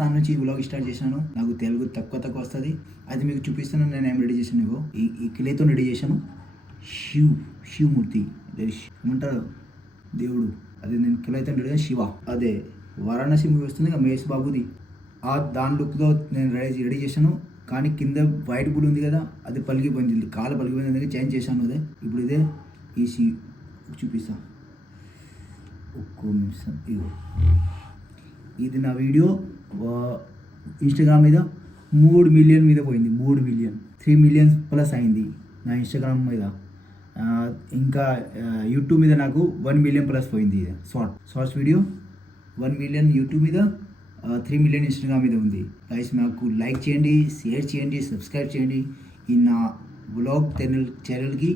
రాజస్థాన్ నుంచి ఈ vlog start చేశాను. నాకు తెలుగు తక్కువ వస్తుంది. అది మీకు చూపిస్తున్నాను. నేను ఏం రెడీ చేశాను, ఇగో ఈ క్లేతో రెడీ చేశాను. శివమూర్తి ఏమంటారు దేవుడు, అదే నేను క్లేతో రెడీ చేశాను. శివ, అదే వారణాసి మూవీ వస్తుంది కదా మహేష్ బాబుది, దాని లుక్లో నేను రెడీ చేశాను. కానీ కింద వైట్ బుల్ ఉంది కదా, అది పలిగిపోయింది, కాలు పలిగిపోయింది, అందుకే చేంజ్ చేశాను. అదే ఇప్పుడు ఇదే ఈ చూపిస్తాను. ఒక్క నిమిషం. ఇది నా వీడియో ఇన్స్టాగ్రామ్ మీద 3 మిలియన్ మీద పోయింది. 3 మిలియన్, 3 మిలియన్ ప్లస్ అయింది నా ఇన్స్టాగ్రామ్ మీద. ఇంకా యూట్యూబ్ మీద నాకు 1 మిలియన్ ప్లస్ పోయింది. షార్ట్స్ వీడియో 1 మిలియన్ యూట్యూబ్ మీద, 3 మిలియన్ ఇన్స్టాగ్రామ్ మీద ఉంది. గైస్ నాకు లైక్ చేయండి, షేర్ చేయండి, సబ్స్క్రైబ్ చేయండి. ఈ నా వ్లాగ్ ఛానల్కి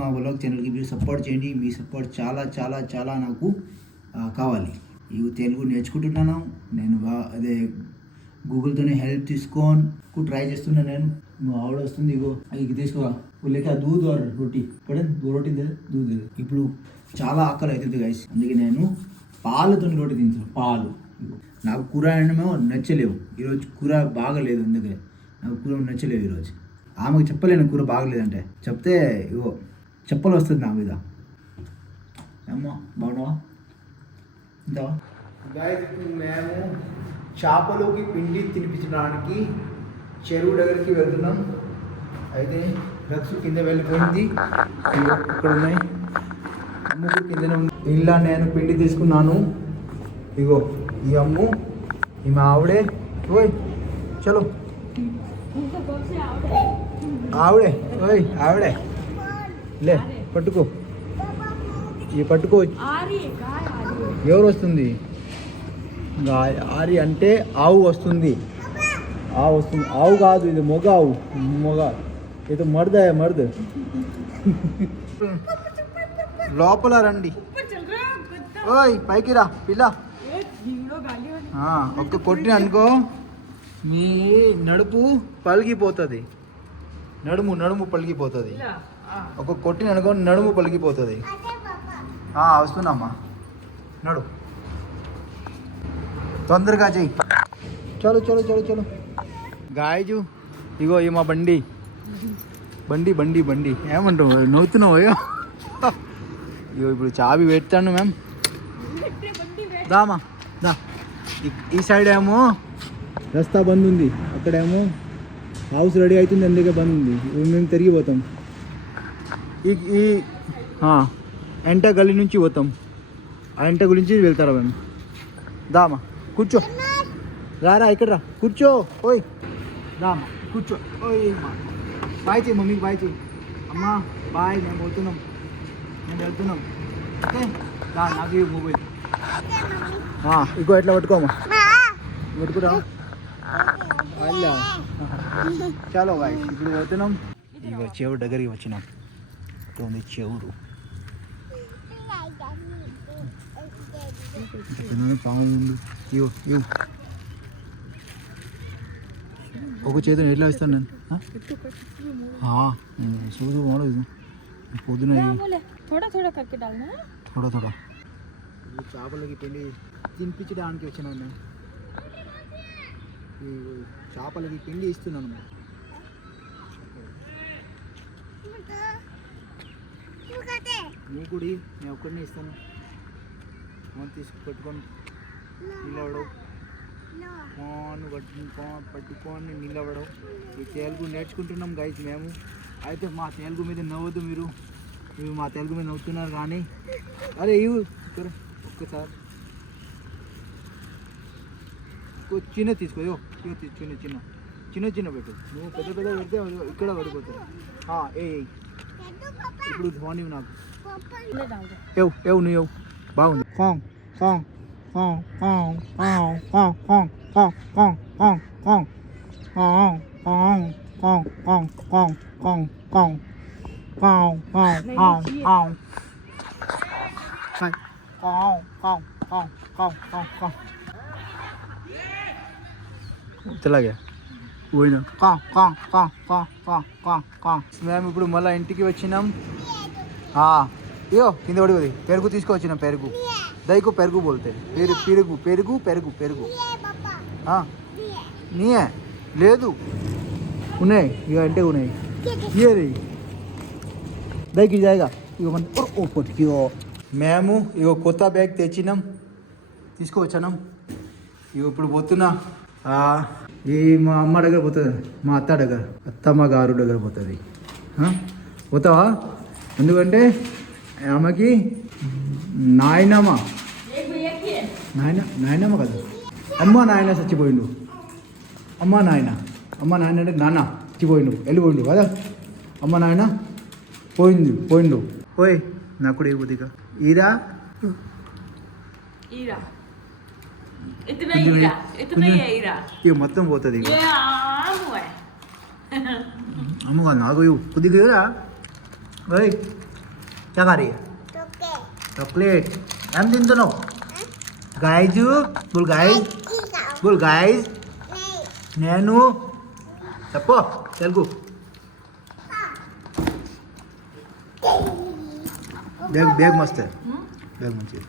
మా వ్లాగ్ ఛానల్కి మీరు సపోర్ట్ చేయండి. మీ సపోర్ట్ చాలా చాలా చాలా నాకు కావాలి. ఇవి తెలుగు నేర్చుకుంటున్నాను నేను. అదే గూగుల్తోనే హెల్ప్ తీసుకొని ట్రై చేస్తున్నాను నేను. నువ్వు ఆవిడ వస్తుంది, ఇగో ఇది తీసుకో లేక దూద్ రోటీ పడే రోటీ దూద్. ఇప్పుడు చాలా ఆకలి అవుతుంది గైస్, అందుకే నేను పాలతో రోటీ తింటాను. పాలు నాకు కూర ఏమో నచ్చలేవు ఈరోజు, కూర బాగలేదు, అందుకే నాకు కూర నచ్చలేవు ఈరోజు. ఆమెకు చెప్పలేను కూర బాగలేదంటే, చెప్తే ఇగో చెప్పలు వస్తుంది నా మీద. అమ్మా బాగున్నావా ఇంత గాయస్. ఇప్పుడు మేము చేపలోకి పిండి తినిపించడానికి చెరువు దగ్గరికి వెళ్తున్నాం. అయితే రక్సు కింద వెళ్ళిపోయింది, ఇక్కడ ఉన్నాయి, అమ్ముకు కిందనే ఉంది. ఇలా నేను పిండి తీసుకున్నాను. ఇగో ఈ అమ్ము, ఈమె ఆవిడే. ఓయ్ చలో ఆవిడే, ఓయ్ ఆవిడే లే పట్టుకో, ఈ పట్టుకో. ఎవరు వస్తుంది? ఆరి అంటే ఆవు వస్తుంది. ఆవు కాదు, ఇది మొగ ఆవు. ఇది మర్ద్. లోపల రండి. ఓయ్ పైకి రా పిల్ల. ఒక్క కొట్టిన అనుకో మీ నడుపు పలిగిపోతుంది. నడుము పలిగిపోతుంది. ఒక కొట్టిన అనుకో నడుము పలిగిపోతుంది. వస్తున్నామ్మా, నడు తొందరగా చెయ్యి. చలో గాయజు. ఇగో ఈ మా బండి ఏమంటావు, నవ్వుతున్నావు? ఇగో ఇప్పుడు చాబీ పెడతాను మ్యామ్. దామా దా. ఈ సైడ్ ఏమో రస్తా బంద్ ఉంది, అక్కడేమో హౌస్ రెడీ అవుతుంది, అందుకే బంద్ ఉంది. మేము తిరిగిపోతాం. ఈ ఎంట గల్లీ నుంచి పోతాం. ఆ ఎంట గురించి వెళ్తారా మేము? దామా కూర్చో, రారా ఇక్కడ రా, కూర్చో. ఓయ్ దామా కూర్చో. ఓయ్ బాయ్ చెయ్యి మమ్మీకి, బాయ్ చెయ్యి. అమ్మా బాయ్, మేము పోతున్నాం, మేము వెళ్తున్నాం. ఓకే నాకు మొబైల్ ఇగో ఎట్లా పట్టుకోమా, పట్టుకురా. అలా చాలో బాయ్, ఇప్పుడు పోతున్నాం. ఇగో చెవుడు దగ్గరికి వచ్చినాం. ఉంది చెవుడు, పాము ఉంది. ఇగో ఒక చేతిని ఎట్లా ఇస్తాను నేను? చూడు పొద్దున थोड़ा చేపలకి పిండి తినిపించడానికి వచ్చినాను నేను. చేపలకి పిండి ఇస్తున్నాను. నీకు నేను ఒక్కడిని ఇస్తాను. తీసుకు పెట్టుకొని నిలవడం, పట్టుకొని నిలవడం. ఈ తెలుగు నేర్చుకుంటున్నాం గైస్ మేము. అయితే మా తెలుగు మీద నవ్వద్దు మీరు మా తెలుగు మీద నవ్వుతున్నారు కానీ. అరే ఇవి ఒక్కసారి చిన్న తీసుకో, చిన్న పెట్టు. నువ్వు పెద్ద పెడితే ఇక్కడ పడిపోతావు. ఇప్పుడు ఫోన్ ఇవ్వు నాకు. నువ్వు బాగుంది. चला गया పోయినా. మేము ఇప్పుడు మళ్ళీ ఇంటికి వచ్చినాం. ఇగో కింద పడి పెరుగు తీసుకొచ్చిన పెరుగు దయకు పెరుగు బోల్తే పెరుగు పెరుగు పెరుగు పెరుగు నీయే లేదు ఉన్నాయి ఇక అంటే ఉన్నాయి ఇయర్ దయకి జాయిగా ఇక మన పొట్టికో మేము ఇగో కొత్త బ్యాగ్ తెచ్చినాం తీసుకువచ్చాం ఇక ఇప్పుడు పోతున్నా ఈ మా అమ్మ దగ్గర పోతుంది మా అత్త దగ్గర అత్తమ్మ గారు దగ్గర పోతుంది పోతావా ఎందుకంటే ఆమెకి నాయనమ్మ నాయనమ్మ కదా అమ్మ నాయన చచ్చిపోయిండు అమ్మ నాయన అంటే నాన్న చచ్చిపోయిండు వెళ్ళిపోయిండు కదా అమ్మ నాయన పోయిండు పోయి నాకు కూడా ఏ బుద్ధిగా ఈరా ఇక మొత్తం పోతుంది ఇక అమ్మ నాకు కొద్దిగా ఓయ్ చకారి చాక్లెట్ ఏం తింటున్నావు గాయజు బుల్ గాయజ్ నేను చెప్పు తెలుగు బ్యాగ్ మస్తు బ్యాగ్ మంచిది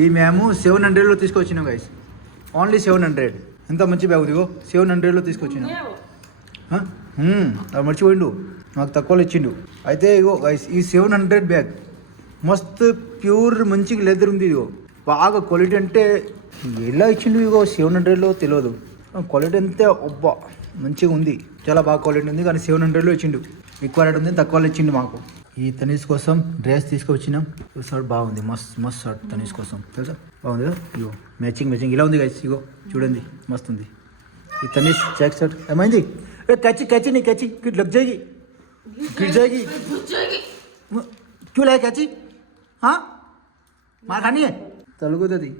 ఈ మేము 700లో తీసుకొచ్చినాం గైస్ ఓన్లీ 700 ఎంత మంచి బ్యాగ్ ఇదిగో 700లో తీసుకొచ్చినాం అది మర్చిపోయిండు నాకు తక్కువలో ఇచ్చిండు అయితే ఇగో గైస్ ఈ 700 బ్యాగ్ మస్తు ప్యూర్ మంచిగా లెదర్ ఉంది ఇదిగో బాగా క్వాలిటీ అంటే ఎలా ఇచ్చిండు ఇగో 700లో తెలియదు క్వాలిటీ అంతే ఒబ్బా మంచిగా ఉంది చాలా బాగా క్వాలిటీ ఉంది కానీ 700లో ఇచ్చిండు ఎక్కువ రేట్ ఉంది తక్కువలో ఇచ్చిండు మాకు ఈ తనీష్ కోసం డ్రెస్ తీసుకొచ్చినాం షర్ట్ బాగుంది మస్త్ షర్ట్ తనీష్ కోసం తెలుసా బాగుంది కదా ఇగో మ్యాచింగ్ ఇలా ఉంది గైస్ ఇగో చూడండి మస్తు ఉంది ఈ తనీష్ చెక్ షర్ట్ ఏమైంది కచ్చి నీ కచ్చి లగ్ జాయిగి గిర్ జాయిగి క్యూ లే కచ్చి మా కానీ తలుగుతుంది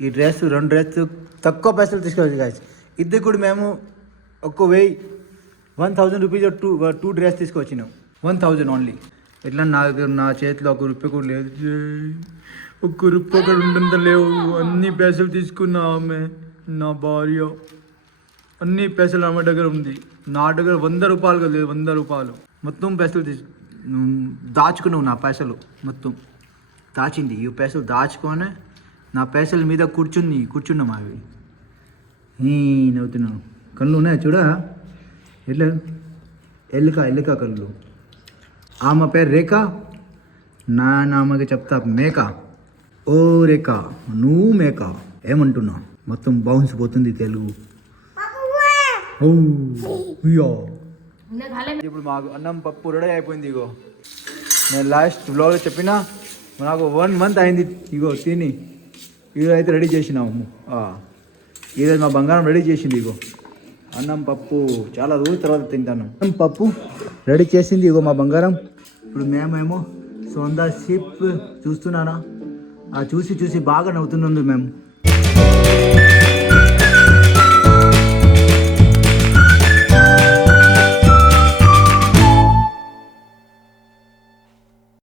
ఈ డ్రెస్ 2 డ్రెస్ తక్కువ పైసలు తీసుకోవచ్చు గాయస్ ఇది కూడా మేము ఒక్క 1000 రూపీస్ 2 డ్రెస్ తీసుకొచ్చినాం 1000 ఓన్లీ ఎట్లా నా చేతిలో ₹1 కూడా లేదు ₹1 కూడా ఉంటుందా లేవు అన్ని పైసలు తీసుకున్నా ఆమె నా భార్య అన్ని పైసలు ఆమె దగ్గర ఉంది నా దగ్గర ₹100 లేదు ₹100 మొత్తం పైసలు దాచుకున్నావు నా పైసలు మొత్తం దాచింది ఈ పైసలు దాచుకొని నా పైసల మీద కూర్చున్నాం అవి నవ్వుతున్నాను కళ్ళు ఉన్నాయి చూడా ఎట్లా ఎల్లిక కళ్ళు ఆమె పేరు రేఖ నాన్నమ్మకి చెప్తా మేక ఓ రేఖ నువ్వు మేక ఏమంటున్నావు మొత్తం బౌన్స్ పోతుంది తెలుగు ఇప్పుడు మాకు అన్నం పప్పు రెడీ అయిపోయింది ఇగో నేను లాస్ట్ బ్లాగ్లో చెప్పినా నాకు 1 మంత్ అయింది ఇగో తిని ఈరోజు అయితే రెడీ చేసినాము ఈరోజు మా బంగారం రెడీ చేసింది ఇగో అన్నం పప్పు చాలా రోజుల తర్వాత తింటాను అన్నం పప్పు రెడీ చేసింది ఇగో మా బంగారం ఇప్పుడు మేమేమో సొంత షిప్ చూస్తున్నారా చూసి బాగా నవ్వుతున్నాం మేము